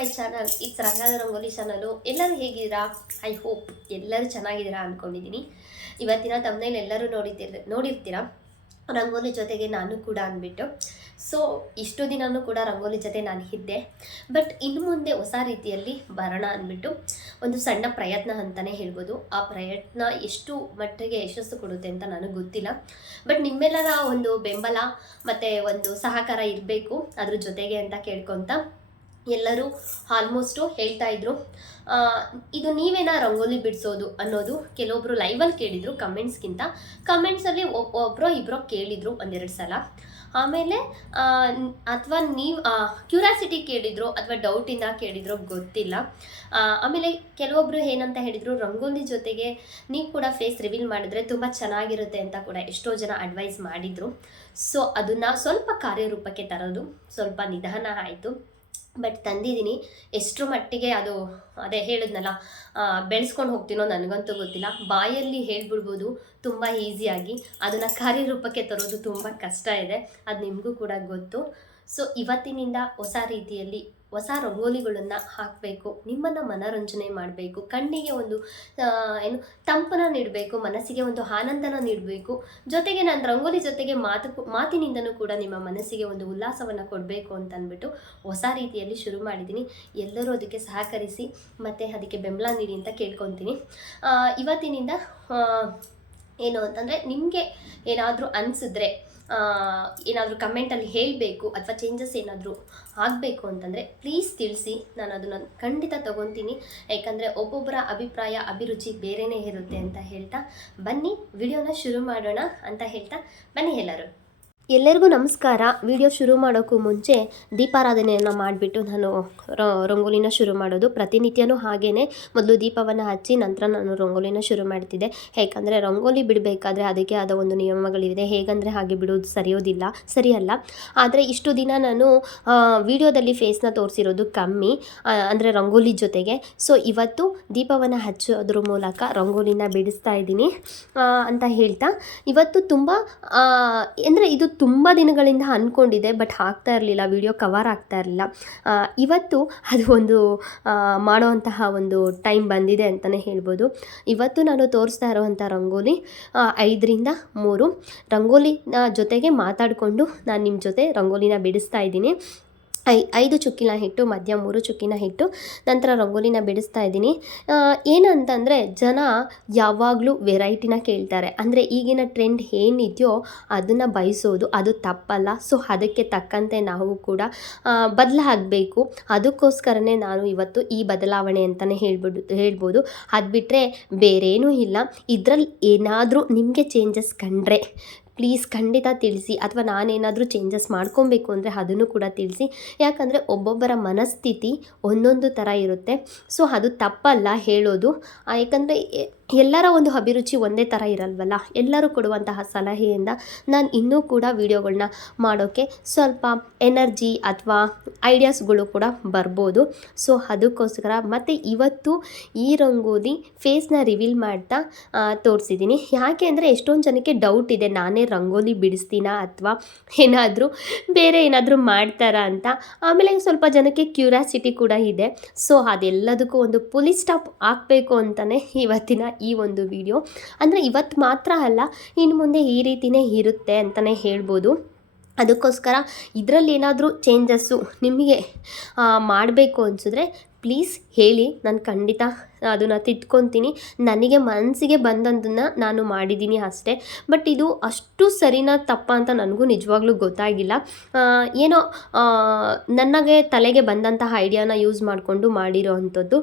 My channel it's Rangada Rangoli channel. ಎಲ್ಲರೂ ಹೇಗಿದ್ದೀರಾ? I hope ಎಲ್ಲರೂ ಚೆನ್ನಾಗಿದ್ದೀರಾ ಅಂದ್ಕೊಂಡಿದ್ದೀನಿ ಇವತ್ತಿನ ತಮ್ಮನೇಲಿ ಎಲ್ಲರೂ ನೋಡಿದ್ದೀರ ನೋಡಿರ್ತೀರಾ? ರಂಗೋಲಿ ಜೊತೆಗೆ ನಾನು ಕೂಡ ಅಂದ್ಬಿಟ್ಟು. ಸೊ ಇಷ್ಟು ದಿನವೂ ಕೂಡ ರಂಗೋಲಿ ಜೊತೆ ನಾನು ಇದ್ದೆ. ಬಟ್ ಇನ್ನು ಮುಂದೆ ಹೊಸ ರೀತಿಯಲ್ಲಿ ಬರೋಣ ಅಂದ್ಬಿಟ್ಟು ಒಂದು ಸಣ್ಣ ಪ್ರಯತ್ನ ಅಂತಲೇ ಹೇಳ್ಬೋದು. ಆ ಪ್ರಯತ್ನ ಎಷ್ಟು ಮಟ್ಟಿಗೆ ಯಶಸ್ಸು ಕೊಡುತ್ತೆ ಅಂತ ನನಗೆ ಗೊತ್ತಿಲ್ಲ. ಬಟ್ ನಿಮ್ಮೆಲ್ಲರ ಒಂದು ಬೆಂಬಲ ಮತ್ತು ಒಂದು ಸಹಕಾರ ಇರಬೇಕು ಅದ್ರ ಜೊತೆಗೆ ಅಂತ ಕೇಳ್ಕೊತ ಎಲ್ಲರೂ ಆಲ್ಮೋಸ್ಟು ಹೇಳ್ತಾ ಇದ್ರು. ಇದು ನೀವೇನಾ ರಂಗೋಲಿ ಬಿಡಿಸೋದು ಅನ್ನೋದು ಕೆಲವೊಬ್ರು ಲೈವಲ್ಲಿ ಕೇಳಿದರು ಕಮೆಂಟ್ಸ್ಗಿಂತ ಕಮೆಂಟ್ಸಲ್ಲಿ ಒಬ್ಬರು ಇಬ್ಬರು ಕೇಳಿದ್ರು ಒಂದೆರಡು ಸಲ. ಆಮೇಲೆ ಅಥವಾ ನೀವು ಕ್ಯೂರಾಸಿಟಿ ಕೇಳಿದ್ರು ಅಥವಾ ಡೌಟಿಂದ ಕೇಳಿದ್ರು ಗೊತ್ತಿಲ್ಲ. ಆಮೇಲೆ ಕೆಲವೊಬ್ಬರು ಏನಂತ ಹೇಳಿದ್ರು, ರಂಗೋಲಿ ಜೊತೆಗೆ ನೀವು ಕೂಡ ಫೇಸ್ ರಿವೀಲ್ ಮಾಡಿದ್ರೆ ತುಂಬ ಚೆನ್ನಾಗಿರುತ್ತೆ ಅಂತ ಕೂಡ ಎಷ್ಟೋ ಜನ ಅಡ್ವೈಸ್ ಮಾಡಿದ್ರು. ಸೊ ಅದನ್ನು ಸ್ವಲ್ಪ ಕಾರ್ಯರೂಪಕ್ಕೆ ತರೋದು ಸ್ವಲ್ಪ ನಿಧಾನ ಆಯಿತು. ಬಟ್ ತಂದಿದ್ದೀನಿ. ಎಷ್ಟರ ಮಟ್ಟಿಗೆ ಅದು, ಅದೇ ಹೇಳಿದ್ನಲ್ಲ ಬೆಳೆಸ್ಕೊಂಡು ಹೋಗ್ತೀನೋ ನನಗಂತೂ ಗೊತ್ತಿಲ್ಲ. ಬಾಯಲ್ಲಿ ಹೇಳ್ಬಿಡ್ಬೋದು, ತುಂಬ ಈಸಿಯಾಗಿ ಅದನ್ನು ಕಾರ್ಯರೂಪಕ್ಕೆ ತರೋದು ತುಂಬ ಕಷ್ಟ ಇದೆ. ಅದು ನಿಮಗೂ ಕೂಡ ಗೊತ್ತು. ಸೊ ಇವತ್ತಿನಿಂದ ಹೊಸ ರೀತಿಯಲ್ಲಿ ಹೊಸ ರಂಗೋಲಿಗಳನ್ನು ಹಾಕಬೇಕು, ನಿಮ್ಮನ್ನು ಮನೋರಂಜನೆ ಮಾಡಬೇಕು, ಕಣ್ಣಿಗೆ ಒಂದು ಏನು ತಂಪನ ನೀಡಬೇಕು, ಮನಸ್ಸಿಗೆ ಒಂದು ಆನಂದನ ನೀಡಬೇಕು. ಜೊತೆಗೆ ನಾನು ರಂಗೋಲಿ ಜೊತೆಗೆ ಮಾತು, ಮಾತಿನಿಂದನೂ ಕೂಡ ನಿಮ್ಮ ಮನಸ್ಸಿಗೆ ಒಂದು ಉಲ್ಲಾಸವನ್ನು ಕೊಡಬೇಕು ಅಂತ ಅಂದ್ಬಿಟ್ಟು ಹೊಸ ರೀತಿಯಲ್ಲಿ ಶುರು ಮಾಡಿದ್ದೀನಿ ಎಲ್ಲರೂ ಅದಕ್ಕೆ ಸಹಕರಿಸಿ ಮತ್ತು ಅದಕ್ಕೆ ಬೆಂಬಲ ನೀಡಿ ಅಂತ ಕೇಳ್ಕೊತೀನಿ. ಇವತ್ತಿನಿಂದ ಏನು ಅಂತಂದರೆ ನಿಮಗೆ ಏನಾದರೂ ಅನಿಸಿದ್ರೆ ಏನಾದರೂ ಕಮೆಂಟಲ್ಲಿ ಹೇಳಬೇಕು ಅಥವಾ ಚೇಂಜಸ್ ಏನಾದರೂ ಆಗಬೇಕು ಅಂತಂದರೆ ಪ್ಲೀಸ್ ತಿಳಿಸಿ. ನಾನು ಅದನ್ನು ಖಂಡಿತ ತಗೊತೀನಿ. ಯಾಕಂದರೆ ಒಬ್ಬೊಬ್ಬರ ಅಭಿಪ್ರಾಯ, ಅಭಿರುಚಿ ಬೇರೆಯೇ ಇರುತ್ತೆ ಅಂತ ಹೇಳ್ತಾ ಬನ್ನಿ. ವಿಡಿಯೋನ ಶುರು ಮಾಡೋಣ ಅಂತ ಹೇಳ್ತಾ ಬನ್ನಿ ಎಲ್ಲರೂ. ಎಲ್ಲರಿಗೂ ನಮಸ್ಕಾರ. ವಿಡಿಯೋ ಶುರು ಮಾಡೋಕ್ಕೂ ಮುಂಚೆ ದೀಪಾರಾಧನೆಯನ್ನು ಮಾಡಿಬಿಟ್ಟು ನಾನು ರಂಗೋಲಿನ ಶುರು ಮಾಡೋದು. ಪ್ರತಿನಿತ್ಯನೂ ಹಾಗೇ ಮೊದಲು ದೀಪವನ್ನು ಹಚ್ಚಿ ನಂತರ ನಾನು ರಂಗೋಲಿನ ಶುರು ಮಾಡ್ತಿದ್ದೆ. ಯಾಕಂದರೆ ರಂಗೋಲಿ ಬಿಡಬೇಕಾದ್ರೆ ಅದಕ್ಕೆ ಆದ ಒಂದು ನಿಯಮಗಳಿವೆ. ಹೇಗಂದರೆ ಹಾಗೆ ಬಿಡೋದು ಸರಿಯೋದಿಲ್ಲ, ಸರಿಯಲ್ಲ. ಆದರೆ ಇಷ್ಟು ದಿನ ನಾನು ವಿಡಿಯೋದಲ್ಲಿ ಫೇಸ್ನ ತೋರಿಸಿರೋದು ಕಮ್ಮಿ ಅಂದರೆ ರಂಗೋಲಿ ಜೊತೆಗೆ. ಸೊ ಇವತ್ತು ದೀಪವನ್ನು ಹಚ್ಚೋದ್ರ ಮೂಲಕ ರಂಗೋಲಿನ ಬಿಡಿಸ್ತಾ ಇದ್ದೀನಿ ಅಂತ ಹೇಳ್ತಾ. ಇವತ್ತು ತುಂಬ ಅಂದರೆ ಇದು ತುಂಬ ದಿನಗಳಿಂದ ಅಂದ್ಕೊಂಡಿದ್ದೆ ಬಟ್ ಆಗ್ತಾ ಇರಲಿಲ್ಲ ವಿಡಿಯೋ ಕವರ್ ಆಗ್ತಾ ಇರಲಿಲ್ಲ. ಇವತ್ತು ಅದು ಒಂದು ಮಾಡುವಂತಹ ಒಂದು ಟೈಮ್ ಬಂದಿದೆ ಅಂತಲೇ ಹೇಳ್ಬೋದು. ಇವತ್ತು ನಾನು ತೋರಿಸ್ತಾ ಇರುವಂಥ ರಂಗೋಲಿ ಐದರಿಂದ ಮೂರು. ರಂಗೋಲಿನ ಜೊತೆಗೆ ಮಾತಾಡಿಕೊಂಡು ನಾನು ನಿಮ್ಮ ಜೊತೆ ರಂಗೋಲಿನ ಬಿಡಿಸ್ತಾ ಇದ್ದೀನಿ. ಐ, ಐದು ಚುಕ್ಕಿನ ಹಿಟ್ಟು, ಮಧ್ಯ ಮೂರು ಚುಕ್ಕಿನ ಹಿಟ್ಟು, ನಂತರ ರಂಗೋಲಿನ ಬಿಡಿಸ್ತಾ ಇದ್ದೀನಿ. ಏನಂತಂದರೆ ಜನ ಯಾವಾಗಲೂ ವೆರೈಟಿನ ಕೇಳ್ತಾರೆ. ಅಂದರೆ ಈಗಿನ ಟ್ರೆಂಡ್ ಏನಿದೆಯೋ ಅದನ್ನು ಬಯಸೋದು, ಅದು ತಪ್ಪಲ್ಲ. ಸೊ, ಅದಕ್ಕೆ ತಕ್ಕಂತೆ ನಾವು ಕೂಡ ಬದಲಾಗಬೇಕು. ಅದಕ್ಕೋಸ್ಕರನೇ ನಾನು ಇವತ್ತು ಈ ಬದಲಾವಣೆ ಅಂತಲೇ ಹೇಳ್ಬಿಡು, ಹೇಳ್ಬೋದು. ಅದು ಬಿಟ್ಟರೆ ಬೇರೇನೂ ಇಲ್ಲ. ಇದರಲ್ಲಿ ಏನಾದರೂ ನಿಮಗೆ ಚೇಂಜಸ್ ಕಂಡ್ರೆ ಪ್ಲೀಸ್ ಖಂಡಿತ ತಿಳಿಸಿ ಅಥವಾ ನಾನೇನಾದರೂ ಚೇಂಜಸ್ ಮಾಡ್ಕೊಬೇಕು ಅಂದರೆ ಅದನ್ನು ಕೂಡ ತಿಳಿಸಿ. ಯಾಕಂದರೆ ಒಬ್ಬೊಬ್ಬರ ಮನಸ್ಥಿತಿ ಒಂದೊಂದು ಥರ ಇರುತ್ತೆ. ಸೊ ಅದು ತಪ್ಪಲ್ಲ ಹೇಳೋದು. ಯಾಕಂದರೆ ಎಲ್ಲರ ಒಂದು ಅಭಿರುಚಿ ಒಂದೇ ಥರ ಇರಲ್ವಲ್ಲ? ಎಲ್ಲರೂ ಕೊಡುವಂತಹ ಸಲಹೆಯಿಂದ ನಾನು ಇನ್ನೂ ಕೂಡ ವಿಡಿಯೋಗಳನ್ನ ಮಾಡೋಕ್ಕೆ ಸ್ವಲ್ಪ ಎನರ್ಜಿ ಅಥವಾ ಐಡಿಯಾಸ್ಗಳು ಕೂಡ ಬರ್ಬೋದು. ಸೊ, ಅದಕ್ಕೋಸ್ಕರ ಮತ್ತು ಇವತ್ತು ಈ ರಂಗೋಲಿ ಫೇಸ್ನ ರಿವೀಲ್ ಮಾಡ್ತಾ ತೋರಿಸಿದ್ದೀನಿ ಯಾಕೆ ಅಂದರೆ ಎಷ್ಟೊಂದು ಜನಕ್ಕೆ ಡೌಟ್ ಇದೆ, ನಾನೇ ರಂಗೋಲಿ ಬಿಡಿಸ್ತೀನಾ ಅಥವಾ ಏನಾದರೂ ಬೇರೆ ಏನಾದರೂ ಮಾಡ್ತಾರಾ ಅಂತ. ಆಮೇಲೆ ಸ್ವಲ್ಪ ಜನಕ್ಕೆ ಕ್ಯೂರಿಯಾಸಿಟಿ ಕೂಡ ಇದೆ. ಸೊ, ಅದೆಲ್ಲದಕ್ಕೂ ಒಂದು ಪುಲಿಸ್ ಸ್ಟಾಪ್ ಹಾಕಬೇಕು ಅಂತಲೇ ಇವತ್ತಿನ ಈ ಒಂದು ವಿಡಿಯೋ. ಅಂದರೆ ಇವತ್ತು ಮಾತ್ರ ಅಲ್ಲ, ಇನ್ನು ಮುಂದೆ ಈ ರೀತಿಯೇ ಇರುತ್ತೆ ಅಂತಲೇ ಹೇಳ್ಬೋದು. ಅದಕ್ಕೋಸ್ಕರ ಇದರಲ್ಲಿ ಏನಾದರೂ ಚೇಂಜಸ್ಸು ನಿಮಗೆ ಮಾಡಬೇಕು ಅನಿಸಿದ್ರೆ ಪ್ಲೀಸ್ ಹೇಳಿ, ನಾನು ಖಂಡಿತ ಅದನ್ನು ತಿದ್ಕೊತೀನಿ. ನನಗೆ ಮನಸ್ಸಿಗೆ ಬಂದದನ್ನು ನಾನು ಮಾಡಿದ್ದೀನಿ ಅಷ್ಟೇ. ಬಟ್ ಇದು ಅಷ್ಟು ಸರಿನ ತಪ್ಪ ಅಂತ ನನಗೂ ನಿಜವಾಗ್ಲೂ ಗೊತ್ತಾಗಿಲ್ಲ. ಏನೋ ನನಗೆ ತಲೆಗೆ ಬಂದಂತಹ ಐಡಿಯಾನ ಯೂಸ್ ಮಾಡಿಕೊಂಡು ಮಾಡಿರೋ ಅಂಥದ್ದು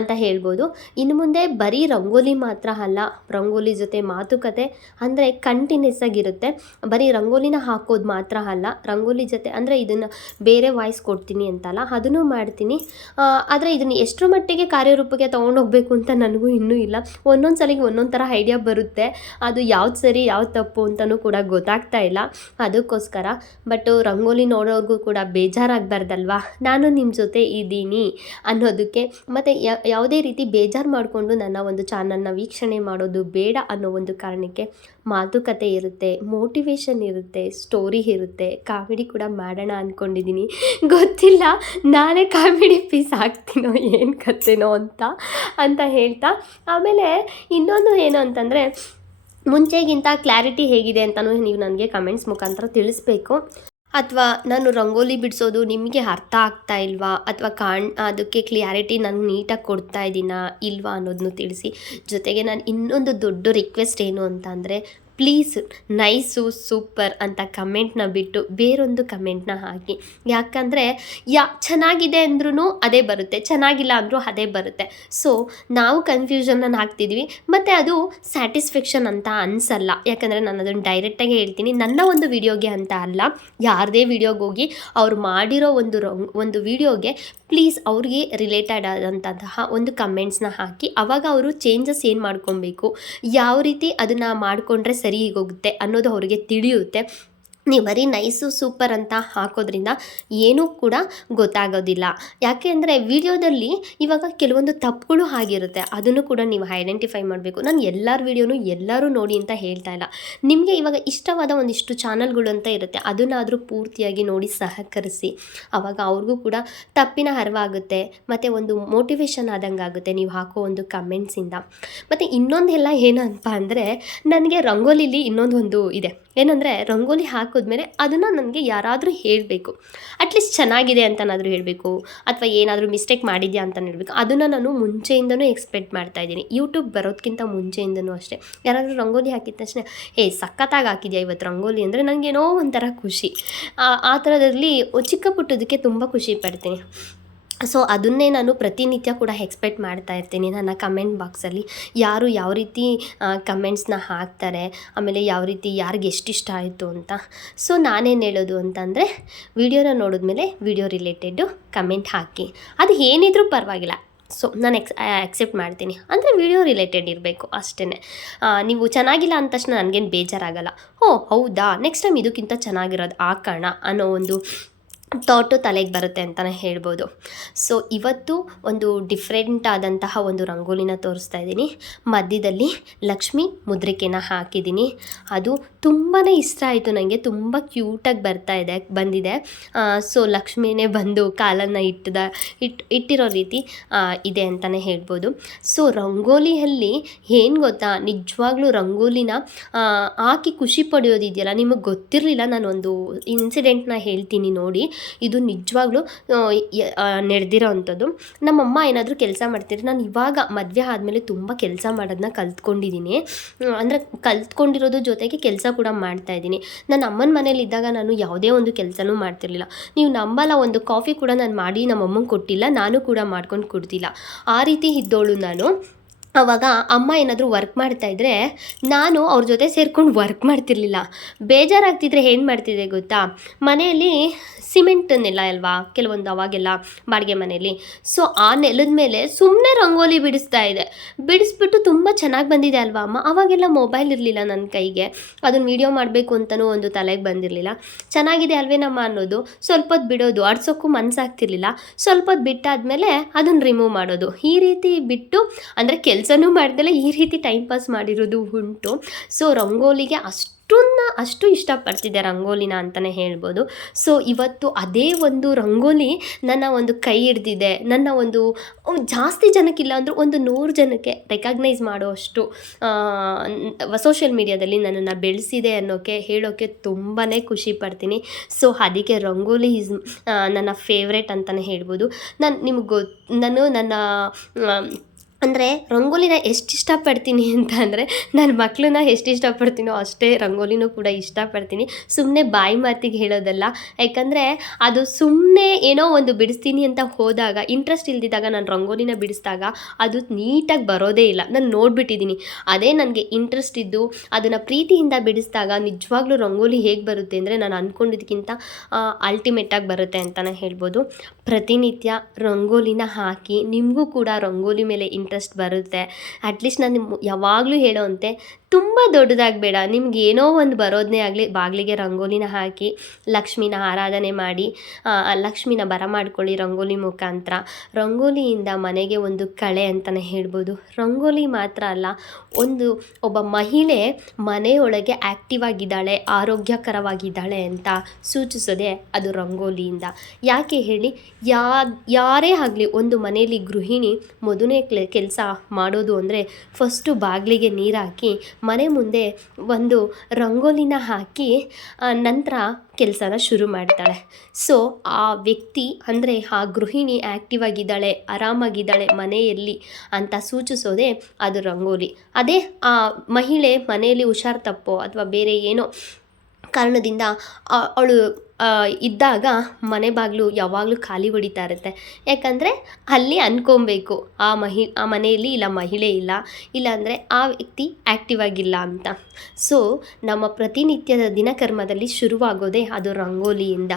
ಅಂತ ಹೇಳ್ಬೋದು. ಇನ್ನು ಮುಂದೆ ಬರೀ ರಂಗೋಲಿ ಮಾತ್ರ ಅಲ್ಲ, ರಂಗೋಲಿ ಜೊತೆ ಮಾತುಕತೆ ಅಂದರೆ ಕಂಟಿನ್ಯೂಸ್ ಆಗಿರುತ್ತೆ ಬರೀ ರಂಗೋಲಿನ ಹಾಕೋದು ಮಾತ್ರ ಅಲ್ಲ, ರಂಗೋಲಿ ಜೊತೆ ಅಂದರೆ ಇದನ್ನು ಬೇರೆ ವಾಯ್ಸ್ ಕೊಡ್ತೀನಿ ಅಂತಲ್ಲ, ಅದನ್ನು ಮಾಡ್ತೀನಿ. ಆದರೆ ಇದನ್ನು ಎಷ್ಟರ ಮಟ್ಟಿಗೆ ಕಾರ್ಯರೂಪಕ್ಕೆ ತೊಗೊಂಡೋಗ್ಬೇಕು ಅಂತ ನನಗೂ ಇನ್ನೂ ಇಲ್ಲ. ಒಂದೊಂದು ಸಲಿಗೆ ಒಂದೊಂದು ಥರ ಐಡಿಯಾ ಬರುತ್ತೆ. ಅದು ಯಾವ್ದು ಸರಿ, ಯಾವ್ದು ತಪ್ಪು ಅಂತಲೂ ಕೂಡ ಗೊತ್ತಾಗ್ತಾ ಇಲ್ಲ. ಅದಕ್ಕೋಸ್ಕರ ಬಟ್ ರಂಗೋಲಿ ನೋಡೋರ್ಗೂ ಕೂಡ ಬೇಜಾರಾಗಬಾರ್ದಲ್ವಾ? ನಾನು ನಿಮ್ಮ ಜೊತೆ ಇದ್ದೀನಿ ಅನ್ನೋದಕ್ಕೆ. ಮತ್ತು ಯಾವುದೇ ರೀತಿ ಬೇಜಾರು ಮಾಡಿಕೊಂಡು ನನ್ನ ಒಂದು ಚಾನಲ್ನ ವೀಕ್ಷಣೆ ಮಾಡೋದು ಬೇಡ ಅನ್ನೋ ಒಂದು ಕಾರಣಕ್ಕೆ ಮಾತುಕತೆ ಇರುತ್ತೆ ಮೋಟಿವೇಶನ್ ಇರುತ್ತೆ ಸ್ಟೋರಿ ಇರುತ್ತೆ. ಕಾಮಿಡಿ ಕೂಡ ಮಾಡೋಣ ಅಂದ್ಕೊಂಡಿದ್ದೀನಿ ಗೊತ್ತಿಲ್ಲ, ನಾನೇ ಕಾಮಿಡಿ ಪೀಸ್ ಹಾಕ್ತೀನೋ, ಏನು ಕತೆನೋ ಅಂತ ಅಂತ ಹೇಳ್ತಾ. ಆಮೇಲೆ ಇನ್ನೊಂದು ಏನು ಅಂತಂದರೆ, ಮುಂಚೆಗಿಂತ ಕ್ಲಾರಿಟಿ ಹೇಗಿದೆ ಅಂತಲೂ ನೀವು ನನಗೆ ಕಮೆಂಟ್ಸ್ ಮುಖಾಂತರ ತಿಳಿಸ್ಬೇಕು. ಅಥವಾ ನಾನು ರಂಗೋಲಿ ಬಿಡಿಸೋದು ನಿಮಗೆ ಅರ್ಥ ಆಗ್ತಾ ಇಲ್ವಾ? ಅಥವಾ ಕಾಣ್, ಅದಕ್ಕೆ ಕ್ಲಿಯಾರಿಟಿ ನಾನು ನೀಟಾಗಿ ಕೊಡ್ತಾ ಇದ್ದೀನಾ ಇಲ್ವಾ ಅನ್ನೋದನ್ನು ತಿಳಿಸಿ. ಜೊತೆಗೆ ನಾನು ಇನ್ನೊಂದು ದೊಡ್ಡ ರಿಕ್ವೆಸ್ಟ್ ಏನು ಅಂತ ಪ್ಲೀಸ್, ನೈಸು, ಸೂಪರ್ ಅಂತ ಕಮೆಂಟ್ನ ಬಿಟ್ಟು ಬೇರೊಂದು ಕಮೆಂಟ್ನ ಹಾಕಿ. ಯಾಕಂದರೆ, ಯಾ, ಚೆನ್ನಾಗಿದೆ ಅಂದ್ರೂ ಅದೇ ಬರುತ್ತೆ, ಚೆನ್ನಾಗಿಲ್ಲ ಅಂದರೂ ಅದೇ ಬರುತ್ತೆ. ಸೊ ನಾವು ಕನ್ಫ್ಯೂಷನನ್ನು ಹಾಕ್ತಿದ್ವಿ, ಮತ್ತು ಅದು ಸ್ಯಾಟಿಸ್ಫ್ಯಾಕ್ಷನ್ ಅಂತ ಅನಿಸಲ್ಲ. ಯಾಕಂದರೆ ನಾನು ಅದನ್ನು ಡೈರೆಕ್ಟಾಗಿ ಹೇಳ್ತೀನಿ, ನನ್ನ ಒಂದು ವಿಡಿಯೋಗೆ ಅಂತ ಅಲ್ಲ, ಯಾರದೇ ವಿಡಿಯೋಗೆ ಹೋಗಿ ಅವ್ರು ಮಾಡಿರೋ ಒಂದು ಒಂದು ವಿಡಿಯೋಗೆ ಪ್ಲೀಸ್ ಅವ್ರಿಗೆ ರಿಲೇಟೆಡ್ ಆದಂತಹ ಒಂದು ಕಮೆಂಟ್ಸ್ನ ಹಾಕಿ, ಅವಾಗ ಅವರು ಚೇಂಜಸ್ ಏನು ಮಾಡ್ಕೊಬೇಕು? ಯಾವ ರೀತಿ ಅದನ್ನು ಮಾಡಿಕೊಂಡ್ರೆ ಸರಿ ಹೋಗುತ್ತೆ ಅನ್ನೋದು ಅವರಿಗೆ ತಿಳಿಯುತ್ತೆ. ನೀವು ಬರೀ ನೈಸು ಸೂಪರ್ ಅಂತ ಹಾಕೋದ್ರಿಂದ ಏನೂ ಕೂಡ ಗೊತ್ತಾಗೋದಿಲ್ಲ. ಯಾಕೆ ಅಂದರೆ ವಿಡಿಯೋದಲ್ಲಿ ಇವಾಗ ಕೆಲವೊಂದು ತಪ್ಪುಗಳು ಆಗಿರುತ್ತೆ. ಅದನ್ನು ಕೂಡ ನೀವು ಐಡೆಂಟಿಫೈ ಮಾಡಬೇಕು. ನಾನು ಎಲ್ಲರ ವಿಡಿಯೋನು ಎಲ್ಲರೂ ನೋಡಿ ಅಂತ ಹೇಳ್ತಾ ಇಲ್ಲ. ನಿಮಗೆ ಇವಾಗ ಇಷ್ಟವಾದ ಒಂದಿಷ್ಟು ಚಾನಲ್ಗಳು ಅಂತ ಇರುತ್ತೆ. ಅದನ್ನಾದರೂ ಪೂರ್ತಿಯಾಗಿ ನೋಡಿ ಸಹಕರಿಸಿ. ಆವಾಗ ಅವ್ರಿಗೂ ಕೂಡ ತಪ್ಪಿನ ಅರಿವಾಗುತ್ತೆ. ಮತ್ತು ಒಂದು ಮೋಟಿವೇಶನ್ ಆದಂಗೆ ಆಗುತ್ತೆ ನೀವು ಹಾಕೋ ಒಂದು ಕಮೆಂಟ್ಸಿಂದ ಮತ್ತು ಇನ್ನೊಂದೆಲ್ಲ ಏನಪ್ಪ ಅಂದರೆ, ನನಗೆ ರಂಗೋಲಿಲಿ ಇನ್ನೊಂದು ಒಂದು ಇದೆ. ಏನಂದರೆ ರಂಗೋಲಿ ಹಾಕಿದ್ಮೇಲೆ ಅದನ್ನು ನನಗೆ ಯಾರಾದರೂ ಹೇಳಬೇಕು. ಅಟ್ಲೀಸ್ಟ್ ಚೆನ್ನಾಗಿದೆ ಅಂತನಾದರೂ ಹೇಳಬೇಕು. ಅಥವಾ ಏನಾದರೂ ಮಿಸ್ಟೇಕ್ ಮಾಡಿದ್ಯಾ ಅಂತ ಹೇಳಬೇಕು. ಅದನ್ನು ನಾನು ಮುಂಚೆಯಿಂದನೂ ಎಕ್ಸ್ಪೆಕ್ಟ್ ಮಾಡ್ತಾ ಇದ್ದೀನಿ. ಯೂಟ್ಯೂಬ್ ಬರೋದಕ್ಕಿಂತ ಮುಂಚೆಯಿಂದನೂ ಅಷ್ಟೇ. ಯಾರಾದರೂ ರಂಗೋಲಿ ಹಾಕಿದ ತಕ್ಷಣ ಏ ಸಖತ್ತಾಗಿ ಹಾಕಿದ್ಯಾ ಇವತ್ತು ರಂಗೋಲಿ? ಅಂದರೆ ನನಗೇನೋ ಒಂಥರ ಖುಷಿ. ಆ- ಥರದಲ್ಲಿ ಚಿಕ್ಕ ಪುಟ್ಟದಕ್ಕೆ ತುಂಬ ಖುಷಿ ಪಡ್ತೀನಿ. ಸೊ ಅದನ್ನೇ ನಾನು ಪ್ರತಿನಿತ್ಯ ಕೂಡ ಎಕ್ಸ್ಪೆಕ್ಟ್ ಮಾಡ್ತಾ ಇರ್ತೀನಿ ನನ್ನ ಕಮೆಂಟ್ ಬಾಕ್ಸಲ್ಲಿ. ಯಾರು ಯಾವ ರೀತಿ ಕಮೆಂಟ್ಸ್ನ ಹಾಕ್ತಾರೆ, ಆಮೇಲೆ ಯಾವ ರೀತಿ ಯಾರಿಗೆ ಎಷ್ಟಿಷ್ಟ ಆಯಿತು ಅಂತ. ಸೊ ನಾನೇನು ಹೇಳೋದು ಅಂತಂದರೆ, ವಿಡಿಯೋನ ನೋಡಿದ್ಮೇಲೆ ವಿಡಿಯೋ ರಿಲೇಟೆಡ್ಡು ಕಮೆಂಟ್ ಹಾಕಿ. ಅದು ಏನಿದ್ರೂ ಪರವಾಗಿಲ್ಲ. ಸೊ ನಾನು ಎಕ್ಸ್ ಆಕ್ಸೆಪ್ಟ್ ಮಾಡ್ತೀನಿ. ಅಂದರೆ ವಿಡಿಯೋ ರಿಲೇಟೆಡ್ ಇರಬೇಕು ಅಷ್ಟೇ ನೀವು ಚೆನ್ನಾಗಿಲ್ಲ ಅಂದ ತಕ್ಷಣ ನನಗೇನು ಬೇಜಾರಾಗಲ್ಲ. ಓ, ಹೌದಾ? ನೆಕ್ಸ್ಟ್ ಟೈಮ್ ಇದಕ್ಕಿಂತ ಚೆನ್ನಾಗಿರೋದು ಹಾಕೋಣ ಅನ್ನೋ ಒಂದು ಥಾಟು ತಲೆಗೆ ಬರುತ್ತೆ ಅಂತಲೇ ಹೇಳ್ಬೋದು. ಸೊ ಇವತ್ತು ಒಂದು ಡಿಫ್ರೆಂಟ್ ಆದಂತಹ ಒಂದು ರಂಗೋಲಿನ ತೋರಿಸ್ತಾ ಇದ್ದೀನಿ. ಮಧ್ಯದಲ್ಲಿ ಲಕ್ಷ್ಮಿ ಮುದ್ರಿಕೆನ ಹಾಕಿದ್ದೀನಿ. ಅದು ತುಂಬಾ ಇಷ್ಟ ಆಯಿತು ನನಗೆ ತುಂಬ ಕ್ಯೂಟಾಗಿ ಬರ್ತಾ ಇದೆ, ಬಂದಿದೆ. ಸೊ ಲಕ್ಷ್ಮಿನೇ ಬಂದು ಕಾಲನ್ನು ಇಟ್ಟದ, ಇಟ್, ಇಟ್ಟಿರೋ ರೀತಿ ಇದೆ ಅಂತಲೇ ಹೇಳ್ಬೋದು. ಸೊ ರಂಗೋಲಿಯಲ್ಲಿ ಏನು ಗೊತ್ತಾ? ನಿಜವಾಗ್ಲೂ ರಂಗೋಲಿನ ಹಾಕಿ ಖುಷಿ ಪಡೆಯೋದಿದೆಯಲ್ಲ? ನಿಮಗೆ ಗೊತ್ತಿರಲಿಲ್ಲ? ನಾನು ಒಂದು ಇನ್ಸಿಡೆಂಟ್ನ ಹೇಳ್ತೀನಿ ನೋಡಿ. ಇದು ನಿಜವಾಗ್ಲೂ ನಡೆದಿರೋ ಅಂಥದ್ದು. ನಮ್ಮಮ್ಮ ಏನಾದರೂ ಕೆಲಸ ಮಾಡ್ತಿದ್ರೆ ನಾನು ಇವಾಗ ಮದುವೆ ಆದಮೇಲೆ ತುಂಬ ಕೆಲಸ ಮಾಡೋದನ್ನ ಕಲ್ತ್ಕೊಂಡಿದ್ದೀನಿ ಅಂದರೆ ಕಲ್ತ್ಕೊಂಡಿರೋದು ಜೊತೆಗೆ ಕೆಲಸ ಕೂಡ ಮಾಡ್ತಾ ಇದ್ದೀನಿ. ನನ್ನ ಅಮ್ಮನ ಮನೇಲಿ ಇದ್ದಾಗ ನಾನು ಯಾವುದೇ ಒಂದು ಕೆಲಸನೂ ಮಾಡ್ತಿರ್ಲಿಲ್ಲ. ನೀವು ನಂಬಲ್ಲ ಒಂದು ಕಾಫಿ ಕೂಡ ನಾನು ಮಾಡಿ ನಮ್ಮಮ್ಮಂಗೆ ಕೊಟ್ಟಿಲ್ಲ, ನಾನು ಕೂಡ ಮಾಡ್ಕೊಂಡು ಕೊಡ್ತಿಲ್ಲ ಆ ರೀತಿ ಇದ್ದೋಳು ನಾನು. ಆವಾಗ ಅಮ್ಮ ಏನಾದರೂ ವರ್ಕ್ ಮಾಡ್ತಾಯಿದ್ರೆ ನಾನು ಅವ್ರ ಜೊತೆ ಸೇರ್ಕೊಂಡು ವರ್ಕ್ ಮಾಡ್ತಿರ್ಲಿಲ್ಲ. ಬೇಜಾರಾಗ್ತಿದ್ರೆ ಏನು ಮಾಡ್ತಿದ್ದೆ ಗೊತ್ತಾ? ಮನೆಯಲ್ಲಿ ಸಿಮೆಂಟ್ ನೆಲ ಅಲ್ವಾ? ಕೆಲವೊಂದು ಅವಾಗೆಲ್ಲ ಬಾಡಿಗೆ ಮನೆಯಲ್ಲಿ. ಸೊ ಆ ನೆಲದ ಮೇಲೆ ಸುಮ್ಮನೆ ರಂಗೋಲಿ ಬಿಡಿಸ್ತಾ ಇದೆ. ಬಿಡಿಸ್ಬಿಟ್ಟು ತುಂಬ ಚೆನ್ನಾಗಿ ಬಂದಿದೆ ಅಲ್ವಾ ಅಮ್ಮ? ಅವಾಗೆಲ್ಲ ಮೊಬೈಲ್ ಇರಲಿಲ್ಲ ನನ್ನ ಕೈಗೆ. ಅದನ್ನು ವೀಡಿಯೋ ಮಾಡಬೇಕು ಅಂತಲೂ ಒಂದು ತಲೆಗೆ ಬಂದಿರಲಿಲ್ಲ. ಚೆನ್ನಾಗಿದೆ ಅಲ್ವೇನಮ್ಮ ಅನ್ನೋದು? ಸ್ವಲ್ಪ ಹೊತ್ತು ಬಿಡೋದು. ಆಡ್ಸೋಕ್ಕೂ ಮನಸ್ಸಾಗ್ತಿರ್ಲಿಲ್ಲ ಸ್ವಲ್ಪ ಹೊತ್ತು ಬಿಟ್ಟಾದ್ಮೇಲೆ ಅದನ್ನು ರಿಮೂವ್ ಮಾಡೋದು. ಈ ರೀತಿ ಬಿಟ್ಟು, ಅಂದರೆ ಕೆಲಸನೂ ಮಾಡ್ದಲ್ಲ ಈ ರೀತಿ ಟೈಮ್ ಪಾಸ್ ಮಾಡಿರೋದು ಉಂಟು. ಸೊ ರಂಗೋಲಿಗೆ ಅಷ್ಟನ್ನ ಅಷ್ಟು ಇಷ್ಟಪಡ್ತಿದ್ದೆ ರಂಗೋಲಿನ ಅಂತಲೇ ಹೇಳ್ಬೋದು. ಸೊ ಇವತ್ತು ಅದೇ ಒಂದು ರಂಗೋಲಿ ನನ್ನ ಒಂದು ಕೈ ಹಿಡ್ದಿದೆ. ನನ್ನ ಒಂದು ಜಾಸ್ತಿ ಜನಕ್ಕಿಲ್ಲ ಅಂದರೂ ಒಂದು ನೂರು ಜನಕ್ಕೆ ರೆಕಗ್ನೈಸ್ ಮಾಡೋಷ್ಟು ಸೋಷಿಯಲ್ ಮೀಡಿಯಾದಲ್ಲಿ ನನ್ನನ್ನು ಬೆಳೆಸಿದೆ ಅನ್ನೋಕ್ಕೆ ಹೇಳೋಕ್ಕೆ ತುಂಬಾ ಖುಷಿ ಪಡ್ತೀನಿ. ಸೊ ಅದಕ್ಕೆ ರಂಗೋಲಿ ಇಸ್ ನನ್ನ ಫೇವ್ರೆಟ್ ಅಂತಲೇ ಹೇಳ್ಬೋದು. ನಾನು, ನಿಮ್ಗೆ ಗೊತ್ತು ನಾನು ನನ್ನ ಅಂದರೆ ರಂಗೋಲಿನ ಎಷ್ಟು ಇಷ್ಟಪಡ್ತೀನಿ ಅಂತ ಅಂದರೆ ನನ್ನ ಮಕ್ಕಳನ್ನ ಎಷ್ಟು ಇಷ್ಟಪಡ್ತೀನೋ ಅಷ್ಟೇ ರಂಗೋಲಿನೂ ಕೂಡ ಇಷ್ಟಪಡ್ತೀನಿ. ಸುಮ್ಮನೆ ಬಾಯಿ ಮಾತಿಗೆ ಹೇಳೋದಲ್ಲ. ಯಾಕಂದರೆ ಅದು ಸುಮ್ಮನೆ ಏನೋ ಒಂದು ಬಿಡಿಸ್ತೀನಿ ಅಂತ ಹೋದಾಗ ಇಂಟ್ರೆಸ್ಟ್ ಇಲ್ದಿದ್ದಾಗ, ನಾನು ರಂಗೋಲಿನ ಬಿಡಿಸಿದಾಗ ಅದು ನೀಟಾಗಿ ಬರೋದೇ ಇಲ್ಲ. ನಾನು ನೋಡಿಬಿಟ್ಟಿದ್ದೀನಿ. ಅದೇ ನನಗೆ ಇಂಟ್ರೆಸ್ಟ್ ಇದ್ದು ಅದನ್ನು ಪ್ರೀತಿಯಿಂದ ಬಿಡಿಸಿದಾಗ ನಿಜವಾಗ್ಲೂ ರಂಗೋಲಿ ಹೇಗೆ ಬರುತ್ತೆ ಅಂದರೆ ನಾನು ಅಂದ್ಕೊಂಡಿದ್ದಕ್ಕಿಂತ ಅಲ್ಟಿಮೇಟಾಗಿ ಬರುತ್ತೆ ಅಂತಲೇ ಹೇಳ್ಬೋದು. ಪ್ರತಿನಿತ್ಯ ರಂಗೋಲಿನ ಹಾಕಿ ನಿಮಗೂ ಕೂಡ ರಂಗೋಲಿ ಮೇಲೆ ಬರುತ್ತೆ. ಅಟ್ಲೀಸ್ಟ್ ನಾನು ನಿಮ್ಮ ಯಾವಾಗಲೂ ಹೇಳೋವಂತೆ ತುಂಬ ದೊಡ್ಡದಾಗಿ ಬೇಡ ನಿಮ್ಗೆ ಏನೋ ಒಂದು ಬರೋದನ್ನೇ ಆಗಲಿ ಬಾಗಿಲಿಗೆ ರಂಗೋಲಿನ ಹಾಕಿ ಲಕ್ಷ್ಮಿನ ಆರಾಧನೆ ಮಾಡಿ ಆ, ಬರ ಮಾಡ್ಕೊಳ್ಳಿ ರಂಗೋಲಿ ಮುಖಾಂತರ. ರಂಗೋಲಿಯಿಂದ ಮನೆಗೆ ಒಂದು ಕಳೆ ಅಂತಲೇ ಹೇಳ್ಬೋದು. ರಂಗೋಲಿ ಮಾತ್ರ ಅಲ್ಲ ಒಂದು ಒಬ್ಬ ಮಹಿಳೆ ಮನೆಯೊಳಗೆ ಆ್ಯಕ್ಟಿವ್ ಆಗಿದ್ದಾಳೆ ಆರೋಗ್ಯಕರವಾಗಿದ್ದಾಳೆ ಅಂತ ಸೂಚಿಸೋದೆ ಅದು ರಂಗೋಲಿಯಿಂದ. ಯಾಕೆ ಹೇಳಿ ಯಾ ಯಾರೇ ಆಗಲಿ ಒಂದು ಮನೆಯಲ್ಲಿ ಗೃಹಿಣಿ ಮೊದಲನೇ ಕೆಲಸ ಮಾಡೋದು ಅಂದರೆ ಫಸ್ಟು ಬಾಗಿಲಿಗೆ ನೀರು ಹಾಕಿ, ಮನೆ ಮುಂದೆ ಒಂದು ರಂಗೋಲಿನ ಹಾಕಿ ನಂತರ ಕೆಲಸನ ಶುರು ಮಾಡ್ತಾಳೆ. ಸೊ ಆ ವ್ಯಕ್ತಿ ಅಂದರೆ ಆ ಗೃಹಿಣಿ ಆ್ಯಕ್ಟಿವ್ ಆಗಿದ್ದಾಳೆ, ಆರಾಮಾಗಿದ್ದಾಳೆ ಮನೆಯಲ್ಲಿ ಅಂತ ಸೂಚಿಸೋದೇ ಅದು ರಂಗೋಲಿ. ಅದೇ ಆ ಮಹಿಳೆ ಮನೆಯಲ್ಲಿ ಹುಷಾರು ತಪ್ಪೋ ಅಥವಾ ಬೇರೆ ಏನೋ ಕಾರಣದಿಂದ ಅವಳು ಇದ್ದಾಗ ಮನೆ ಬಾಗಿಲು ಯಾವಾಗಲೂ ಖಾಲಿ ಹೊಡಿತಾ ಇರುತ್ತೆ. ಯಾಕಂದರೆ ಅಲ್ಲಿ ಅನ್ಕೊಬೇಕು, ಆ ಮಹಿ, ಆ ಮನೆಯಲ್ಲಿ ಇಲ್ಲ ಮಹಿಳೆ ಇಲ್ಲ, ಇಲ್ಲಾಂದರೆ ಆ ವ್ಯಕ್ತಿ ಆ್ಯಕ್ಟಿವ್ ಆಗಿಲ್ಲ ಅಂತ. ಸೊ ನಮ್ಮ ಪ್ರತಿನಿತ್ಯದ ದಿನಕರ್ಮದಲ್ಲಿ ಶುರುವಾಗೋದೇ ಅದು ರಂಗೋಲಿಯಿಂದ.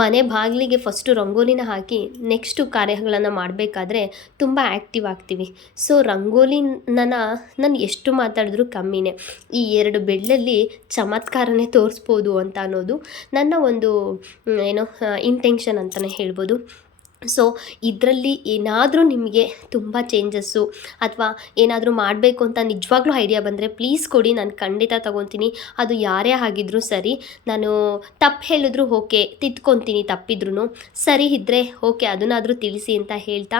ಮನೆ ಬಾಗಿಲಿಗೆ ಫಸ್ಟು ರಂಗೋಲಿನ ಹಾಕಿ ನೆಕ್ಸ್ಟು ಕಾರ್ಯಗಳನ್ನು ಮಾಡಬೇಕಾದ್ರೆ ತುಂಬ ಆ್ಯಕ್ಟಿವ್ ಆಗ್ತೀವಿ. ಸೊ ರಂಗೋಲಿ ನನ್ನ ನಾನು ಎಷ್ಟು ಮಾತಾಡಿದ್ರೂ ಕಮ್ಮಿನೇ. ಈ ಎರಡು ಬೆಳ್ಳಲ್ಲಿ ಚಮತ್ಕಾರನೇ ತೋರಿಸ್ಬೋದು ಅಂತ ಅನ್ನೋದು ನನ್ನ ಒಂದು ಮ್, ಏನು ಇಂಟೆನ್ಷನ್ ಅಂತಲೇ ಹೇಳ್ಬೋದು. ಸೊ ಇದರಲ್ಲಿ ಏನಾದರೂ ನಿಮಗೆ ತುಂಬ ಚೇಂಜಸ್ಸು ಅಥವಾ ಏನಾದರೂ ಮಾಡಬೇಕು ಅಂತ ನಿಜವಾಗ್ಲೂ ಐಡಿಯಾ ಬಂದರೆ ಪ್ಲೀಸ್ ಕೊಡಿ, ನಾನು ಖಂಡಿತ ತೊಗೊತೀನಿ. ಅದು ಯಾರೇ ಆಗಿದ್ರೂ ಸರಿ, ನಾನು ತಪ್ಪು ಹೇಳಿದ್ರು ಓಕೆ ತಿದ್ಕೊತೀನಿ ತಪ್ಪಿದ್ರೂ ಸರಿ ಇದ್ದರೆ ಓಕೆ ಅದನ್ನಾದರೂ ತಿಳಿಸಿ ಅಂತ ಹೇಳ್ತಾ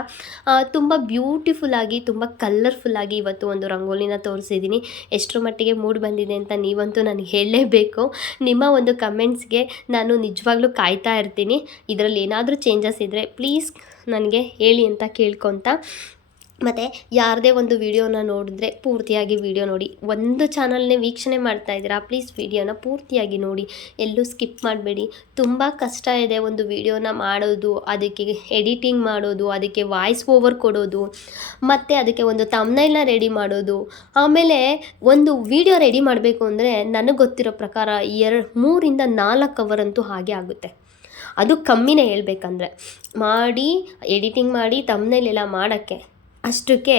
ತುಂಬ ಬ್ಯೂಟಿಫುಲ್ಲಾಗಿ ತುಂಬ ಕಲರ್ಫುಲ್ಲಾಗಿ ಇವತ್ತು ಒಂದು ರಂಗೋಲಿನ ತೋರಿಸಿದ್ದೀನಿ. ಎಷ್ಟರ ಮಟ್ಟಿಗೆ ಮೂಡ್ ಬಂದಿದೆ ಅಂತ ನೀವಂತೂ ನನಗೆ ಹೇಳಲೇಬೇಕು. ನಿಮ್ಮ ಒಂದು ಕಮೆಂಟ್ಸ್ಗೆ ನಾನು ನಿಜವಾಗ್ಲೂ ಕಾಯ್ತಾ ಇರ್ತೀನಿ. ಇದರಲ್ಲಿ ಏನಾದರೂ ಚೇಂಜಸ್ ಇದ್ದರೆ ಪ್ಲೀಸ್ ನನಗೆ ಹೇಳಿ ಅಂತ ಕೇಳ್ಕೊತ. ಮತ್ತು ಯಾರದೇ ಒಂದು ವಿಡಿಯೋನ ನೋಡಿದ್ರೆ ಪೂರ್ತಿಯಾಗಿ ವಿಡಿಯೋ ನೋಡಿ. ಒಂದು ಚಾನಲ್ನೇ ವೀಕ್ಷಣೆ ಮಾಡ್ತಾ ಇದ್ದೀರಾ, ಪ್ಲೀಸ್ ವಿಡಿಯೋನ ಪೂರ್ತಿಯಾಗಿ ನೋಡಿ. ಎಲ್ಲೂ ಸ್ಕಿಪ್ ಮಾಡಬೇಡಿ. ತುಂಬ ಕಷ್ಟ ಇದೆ ಒಂದು ವಿಡಿಯೋನ ಮಾಡೋದು, ಅದಕ್ಕೆ ಎಡಿಟಿಂಗ್ ಮಾಡೋದು, ಅದಕ್ಕೆ ವಾಯ್ಸ್ ಓವರ್ ಕೊಡೋದು, ಮತ್ತು ಅದಕ್ಕೆ ಒಂದು ತಮ್ನೈಲ್ನ ರೆಡಿ ಮಾಡೋದು. ಆಮೇಲೆ ಒಂದು ವಿಡಿಯೋ ರೆಡಿ ಮಾಡಬೇಕು ಅಂದರೆ ನನಗೆ ಗೊತ್ತಿರೋ ಪ್ರಕಾರ ಎರಡು ಮೂರಿಂದ ನಾಲ್ಕು ಅಂತೂ ಹಾಗೆ ಆಗುತ್ತೆ. ಅದು ಕಮ್ಮಿನೇ ಹೇಳ್ಬೇಕಂದ್ರೆ. ಮಾಡಿ ಎಡಿಟಿಂಗ್ ಮಾಡಿ ತಮ್ಮನೇಲೆಲ್ಲ ಮಾಡೋಕ್ಕೆ ಅಷ್ಟಕ್ಕೆ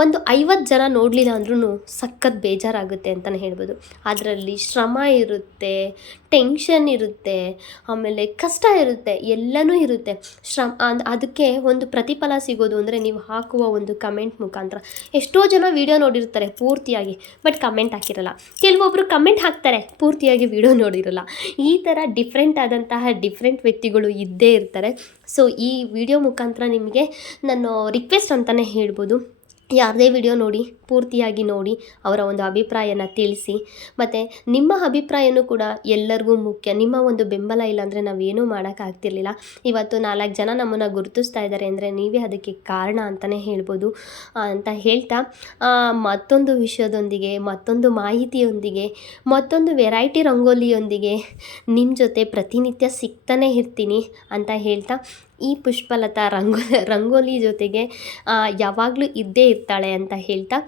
ಒಂದು ಐವತ್ತು ಜನ ನೋಡಲಿಲ್ಲ ಅಂದ್ರೂ ಸಖತ್ ಬೇಜಾರಾಗುತ್ತೆ ಅಂತಲೇ ಹೇಳ್ಬೋದು. ಅದರಲ್ಲಿ ಶ್ರಮ ಇರುತ್ತೆ ಟೆನ್ಷನ್ ಇರುತ್ತೆ, ಆಮೇಲೆ ಕಷ್ಟ ಇರುತ್ತೆ, ಎಲ್ಲನೂ ಇರುತ್ತೆ. ಶ್ರಮ ಅದಕ್ಕೆ ಒಂದು ಪ್ರತಿಫಲ ಸಿಗೋದು ಅಂದರೆ ನೀವು ಹಾಕುವ ಒಂದು ಕಮೆಂಟ್ ಮುಖಾಂತರ. ಎಷ್ಟೋ ಜನ ವಿಡಿಯೋ ನೋಡಿರ್ತಾರೆ ಪೂರ್ತಿಯಾಗಿ ಬಟ್ ಕಮೆಂಟ್ ಹಾಕಿರಲ್ಲ. ಕೆಲವೊಬ್ಬರು ಕಮೆಂಟ್ ಹಾಕ್ತಾರೆ, ಪೂರ್ತಿಯಾಗಿ ವಿಡಿಯೋ ನೋಡಿರಲ್ಲ. ಈ ಥರ ಡಿಫ್ರೆಂಟ್ ಆದಂತಹ ಡಿಫ್ರೆಂಟ್ ವ್ಯಕ್ತಿಗಳು ಇದ್ದೇ ಇರ್ತಾರೆ. ಸೊ ಈ ವಿಡಿಯೋ ಮುಖಾಂತರ ನಿಮಗೆ ನಾನು ರಿಕ್ವೆಸ್ಟ್ ಅಂತಲೇ ಹೇಳ್ಬೋದು. ಯಾರದೇ ವಿಡಿಯೋ ನೋಡಿ, ಪೂರ್ತಿಯಾಗಿ ನೋಡಿ, ಅವರ ಒಂದು ಅಭಿಪ್ರಾಯನ ತಿಳಿಸಿ. ಮತ್ತು ನಿಮ್ಮ ಅಭಿಪ್ರಾಯನೂ ಕೂಡ ಎಲ್ಲರಿಗೂ ಮುಖ್ಯ. ನಿಮ್ಮ ಒಂದು ಬೆಂಬಲ ಇಲ್ಲಾಂದರೆ ನಾವೇನೂ ಮಾಡೋಕ್ಕಾಗ್ತಿರ್ಲಿಲ್ಲ. ಇವತ್ತು ನಾಲ್ಕು ಜನ ನಮ್ಮನ್ನು ಗುರುತಿಸ್ತಾ ಇದ್ದಾರೆ ಅಂದರೆ ನೀವೇ ಅದಕ್ಕೆ ಕಾರಣ ಅಂತಲೇ ಹೇಳ್ಬೋದು. ಅಂತ ಹೇಳ್ತಾ ಮತ್ತೊಂದು ವಿಷಯದೊಂದಿಗೆ, ಮತ್ತೊಂದು ಮಾಹಿತಿಯೊಂದಿಗೆ, ಮತ್ತೊಂದು ವೆರೈಟಿ ರಂಗೋಲಿಯೊಂದಿಗೆ ನಿಮ್ಮ ಜೊತೆ ಪ್ರತಿನಿತ್ಯ ಸಿಗ್ತಾನೆ ಇರ್ತೀನಿ ಅಂತ ಹೇಳ್ತಾ ಈ ಪುಷ್ಪಲತಾ ರಂಗೋ, ರಂಗೋಲಿ ಜೊತೆಗೆ ಯಾವಾಗಲೂ ಇದ್ದೇ ಇರ್ತಾಳೆ ಅಂತ ಹೇಳ್ತಾ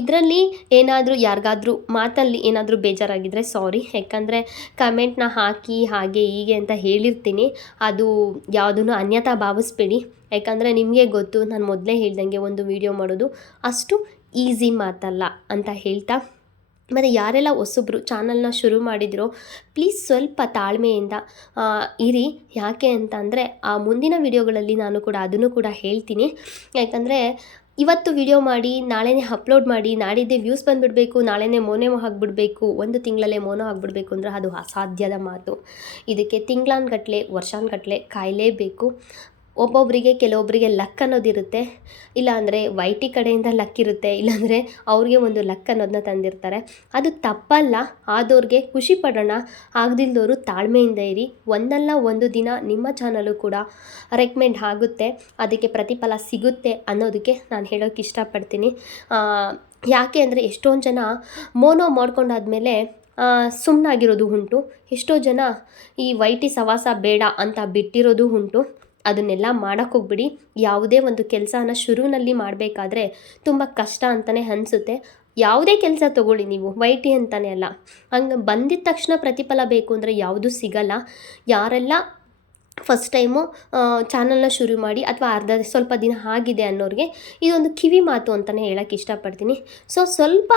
ಇದರಲ್ಲಿ ಏನಾದರೂ ಯಾರಿಗಾದ್ರೂ ಮಾತಲ್ಲಿ ಏನಾದರೂ ಬೇಜಾರಾಗಿದ್ದರೆ ಸಾರಿ. ಯಾಕಂದರೆ ಕಮೆಂಟ್ನ ಹಾಕಿ, ಹಾಗೆ, ಹೀಗೆ ಅಂತ ಹೇಳಿರ್ತೀನಿ. ಅದು ಯಾವುದನ್ನು ಅನ್ಯತಾ ಭಾವಿಸ್ಬೇಡಿ. ಯಾಕಂದರೆ ನಿಮಗೆ ಗೊತ್ತು, ನಾನು ಮೊದಲೇ ಹೇಳ್ದಂಗೆ ಒಂದು ವಿಡಿಯೋ ಮಾಡೋದು ಅಷ್ಟು ಈಸಿ ಮಾತಲ್ಲ ಅಂತ ಹೇಳ್ತಾ ಮತ್ತು ಯಾರೆಲ್ಲ ಹೊಸಬ್ರು ಚಾನಲ್ನ ಶುರು ಮಾಡಿದ್ರೋ ಪ್ಲೀಸ್ ಸ್ವಲ್ಪ ತಾಳ್ಮೆಯಿಂದ ಇರಿ. ಯಾಕೆ ಅಂತ ಅಂದರೆ ಆ ಮುಂದಿನ ವಿಡಿಯೋಗಳಲ್ಲಿ ನಾನು ಕೂಡ ಅದನ್ನು ಕೂಡ ಹೇಳ್ತೀನಿ. ಯಾಕಂದರೆ, ಇವತ್ತು ವಿಡಿಯೋ ಮಾಡಿ, ನಾಳೆನೇ ಅಪ್ಲೋಡ್ ಮಾಡಿ, ನಾಡಿದ್ದೇ ವ್ಯೂಸ್ ಬಂದುಬಿಡಬೇಕು, ನಾಳೆನೇ ಮೋನೋ ಆಗಿಬಿಡ್ಬೇಕು, ಒಂದು ತಿಂಗಳಲ್ಲೇ ಮೋನೋ ಆಗಿಬಿಡ್ಬೇಕು ಅಂದರೆ ಅದು ಅಸಾಧ್ಯದ ಮಾತು. ಇದಕ್ಕೆ ತಿಂಗ್ಳಾನ್ಗಟ್ಲೆ ವರ್ಷಾನ್ಗಟ್ಲೆ ಕಾಯಲೇಬೇಕು. ಒಬ್ಬೊಬ್ಬರಿಗೆ ಕೆಲವೊಬ್ಬರಿಗೆ ಲಕ್ ಅನ್ನೋದಿರುತ್ತೆ ಇಲ್ಲಾಂದರೆ ವೈಟಿ ಕಡೆಯಿಂದ ಲಕ್ ಇರುತ್ತೆ. ಇಲ್ಲಾಂದರೆ ಅವ್ರಿಗೆ ಒಂದು ಲಕ್ ಅನ್ನೋದನ್ನ ತಂದಿರ್ತಾರೆ. ಅದು ತಪ್ಪಲ್ಲ. ಆದವ್ರಿಗೆ ಖುಷಿ ಪಡೋಣ. ಆಗದಿಲ್ದವರು ತಾಳ್ಮೆಯಿಂದ ಇರಿ. ಒಂದಲ್ಲ ಒಂದು ದಿನ ನಿಮ್ಮ ಚಾನಲು ಕೂಡ ರೆಕಮೆಂಡ್ ಆಗುತ್ತೆ. ಅದಕ್ಕೆ ಪ್ರತಿಫಲ ಸಿಗುತ್ತೆ ಅನ್ನೋದಕ್ಕೆ ನಾನು ಹೇಳೋಕ್ಕೆ ಇಷ್ಟಪಡ್ತೀನಿ. ಯಾಕೆ ಅಂದರೆ ಎಷ್ಟೊಂದು ಜನ ಮೋನೋ ಮಾಡ್ಕೊಂಡಾದ್ಮೇಲೆ ಸುಮ್ಮನಾಗಿರೋದು ಉಂಟು. ಎಷ್ಟೋ ಜನ ಈ ವೈಟಿ ಸವಾಸ ಬೇಡ ಅಂತ ಬಿಟ್ಟಿರೋದು ಉಂಟು. ಅದನ್ನೆಲ್ಲ ಮಾಡೋಕ್ಕೆ ಹೋಗ್ಬಿಡಿ. ಯಾವುದೇ ಒಂದು ಕೆಲಸನ ಶುರುವಿನಲ್ಲಿ ಮಾಡಬೇಕಾದ್ರೆ ತುಂಬ ಕಷ್ಟ ಅಂತಲೇ ಅನಿಸುತ್ತೆ. ಯಾವುದೇ ಕೆಲಸ ತಗೊಳ್ಳಿ ನೀವು, ವೈಟಿ ಅಂತಲೇ ಅಲ್ಲ. ಹಂಗೆ ಬಂದಿದ್ದ ತಕ್ಷಣ ಪ್ರತಿಫಲ ಬೇಕು ಅಂದರೆ ಯಾವುದೂ ಸಿಗಲ್ಲ. ಯಾರೆಲ್ಲ ಫಸ್ಟ್ ಟೈಮು ಚಾನಲ್ನ ಶುರು ಮಾಡಿ ಅಥವಾ ಅರ್ಧ ಸ್ವಲ್ಪ ದಿನ ಆಗಿದೆ ಅನ್ನೋರಿಗೆ ಇದೊಂದು ಕಿವಿ ಮಾತು ಅಂತಲೇ ಹೇಳೋಕ್ಕೆ ಇಷ್ಟಪಡ್ತೀನಿ. ಸೊ ಸ್ವಲ್ಪ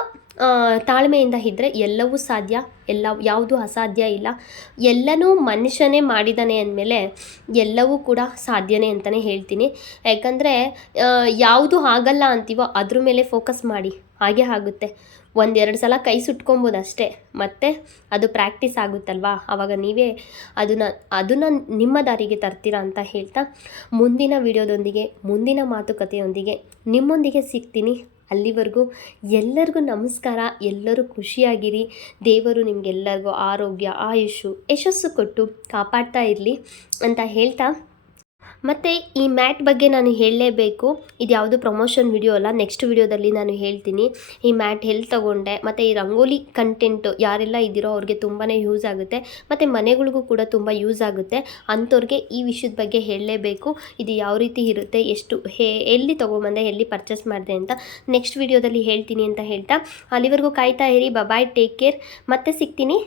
ತಾಳ್ಮೆಯಿಂದ ಇದ್ದರೆ ಎಲ್ಲವೂ ಸಾಧ್ಯ, ಎಲ್ಲ, ಯಾವುದೂ ಅಸಾಧ್ಯ ಇಲ್ಲ. ಎಲ್ಲನೂ ಮನುಷ್ಯನೇ ಮಾಡಿದ್ದಾನೆ ಅಂದಮೇಲೆ ಎಲ್ಲವೂ ಕೂಡ ಸಾಧ್ಯನೇ ಅಂತಲೇ ಹೇಳ್ತೀನಿ. ಯಾಕಂದರೆ ಯಾವುದು ಆಗಲ್ಲ ಅಂತೀವೋ ಅದ್ರ ಮೇಲೆ ಫೋಕಸ್ ಮಾಡಿ. ಹಾಗೆ ಆಗುತ್ತೆ. ಒಂದೆರಡು ಸಲ ಕೈ ಸುಟ್ಕೊಬೋದು ಅಷ್ಟೇ ಮತ್ತೆ ಅದು ಪ್ರಾಕ್ಟೀಸ್ ಆಗುತ್ತಲ್ವಾ? ಆವಾಗ ನೀವೇ ಅದನ್ನು ಅದನ್ನು ನಿಮ್ಮ ದಾರಿಗೆ ತರ್ತೀರಾ ಅಂತ ಹೇಳ್ತಾ ಮುಂದಿನ ವಿಡಿಯೋದೊಂದಿಗೆ, ಮುಂದಿನ ಮಾತುಕತೆಯೊಂದಿಗೆ ನಿಮ್ಮೊಂದಿಗೆ ಸಿಗ್ತೀನಿ. ಅಲ್ಲಿವರೆಗೂ ಎಲ್ಲರಿಗೂ ನಮಸ್ಕಾರ. ಎಲ್ಲರೂ ಖುಷಿಯಾಗಿರಿ. ದೇವರು ನಿಮಗೆಲ್ಲರಿಗೂ ಆರೋಗ್ಯ, ಆಯುಷು, ಯಶಸ್ಸು ಕೊಟ್ಟು ಕಾಪಾಡ್ತಾ ಇರಲಿ ಅಂತ ಹೇಳ್ತಾ ಮತ್ತು ಈ ಮ್ಯಾಟ್ ಬಗ್ಗೆ ನಾನು ಹೇಳಲೇಬೇಕು. ಇದು ಯಾವುದು ಪ್ರಮೋಷನ್ ವಿಡಿಯೋ ಅಲ್ಲ, ನೆಕ್ಸ್ಟ್ ವಿಡಿಯೋದಲ್ಲಿ ನಾನು ಹೇಳ್ತೀನಿ. ಈ ಮ್ಯಾಟ್ ಎಲ್ಲಿ ತಗೊಂಡೆ, ಮತ್ತು ಈ ರಂಗೋಲಿ ಕಂಟೆಂಟು ಯಾರೆಲ್ಲ ಇದ್ದೀರೋ ಅವ್ರಿಗೆ ತುಂಬಾ ಯೂಸ್ ಆಗುತ್ತೆ. ಮತ್ತು ಮನೆಗಳಿಗೂ ಕೂಡ ತುಂಬ ಯೂಸ್ ಆಗುತ್ತೆ. ಅಂಥವ್ರಿಗೆ ಈ ವಿಷಯದ ಬಗ್ಗೆ ಹೇಳಲೇಬೇಕು. ಇದು ಯಾವ ರೀತಿ ಇರುತ್ತೆ, ಎಷ್ಟು ಹೇ, ಎಲ್ಲಿ ತೊಗೊಂಬಂದೆ ಎಲ್ಲಿ ಪರ್ಚೇಸ್ ಮಾಡಿದೆ ಅಂತ ನೆಕ್ಸ್ಟ್ ವಿಡಿಯೋದಲ್ಲಿ ಹೇಳ್ತೀನಿ ಅಂತ ಹೇಳ್ತಾ, ಅಲ್ಲಿವರೆಗೂ ಕಾಯ್ತಾ ಇರಿ. ಬಾಯ್ ಟೇಕ್ ಕೇರ್ ಮತ್ತೆ ಸಿಗ್ತೀನಿ.